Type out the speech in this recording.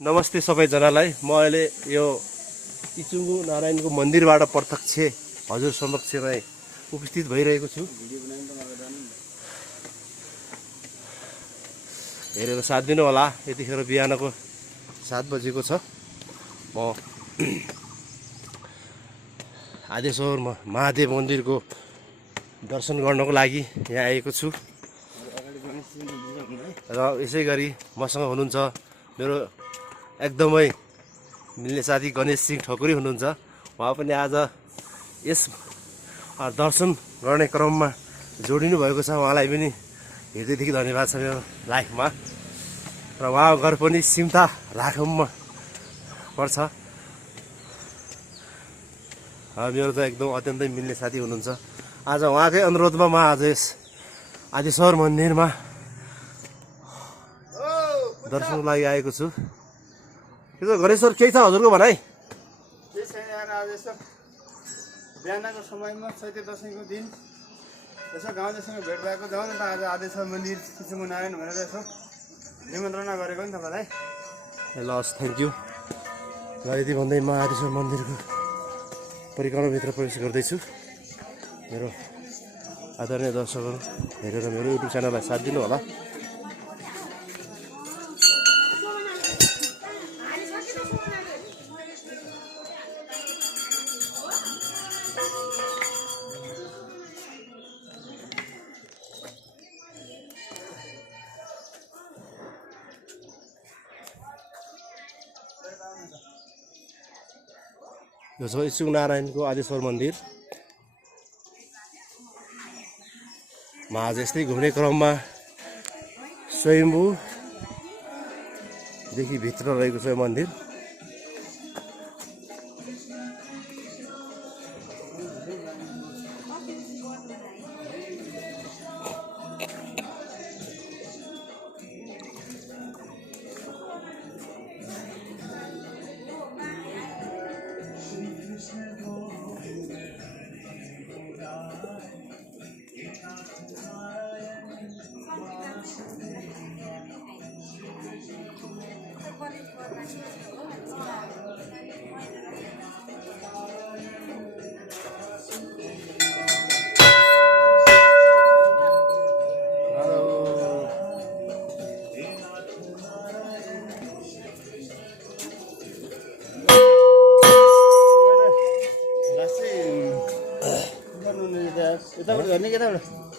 नमस्ते सबैजनालाई। म अहिले यो इचुङ्गु नारायणको मन्दिरबाट प्रत्यक्ष हजुर समक्षमा उपस्थित भइरहेको छु। हेरेर साथ दिनु होला। यतिखेर बिहानको 7 बजेको छ। म आदेश्वर महादेव मन्दिरको दर्शन गर्नको लागि यहाँ आएको छु र यसै गरी मसँग हुनुहुन्छ मेरो एकदमै मिल्ने साथी गणेश सिंह ठकुरी हुनुहुन्छ। उहाँ पनि आज यस दर्शन गर्ने क्रममा जोडिनु भएको छ। उहाँलाई पनि हृदयदेखि धन्यवाद छ मेरो लाइफमा। र उहाँको घर पनि सिमता राखममा पर्छ। मेरो त एकदम अत्यन्तै मिल्ने साथी हुनुहुन्छ। आज उहाँकै अनुरोधमा म आज यस आदेश्वर मन्दिरमा दर्शनको लागि आएको छु। गणेश्वर केही छ हजुरको भनाइ? केही छैन यार। आज यसो बिहानको समयमा चैते दशैँको दिन यसो गाउँलेसँग भेट भएको जाउँ न त। आज आदेश्वर मन्दिर इचुङ्गु नारायण भनेर यसो निमन्त्रणा गरेको नि तपाईँलाई। ल थ्याङ्क यू। ल यति भन्दै म आदेश्वर मन्दिरको परिक्रमाभित्र प्रवेश गर्दैछु। मेरो आदरणीय दर्शकहरू हेरेर मेरो युट्युब च्यानललाई साथ दिनु होला। यो छ इचुङ्गु नारायणको आदेश्वर मन्दिर। म आज यस्तै घुम्ने क्रममा स्वयम्भूदेखि भित्र रहेको छ यो मन्दिर। यताबाट गर्ने केताबाट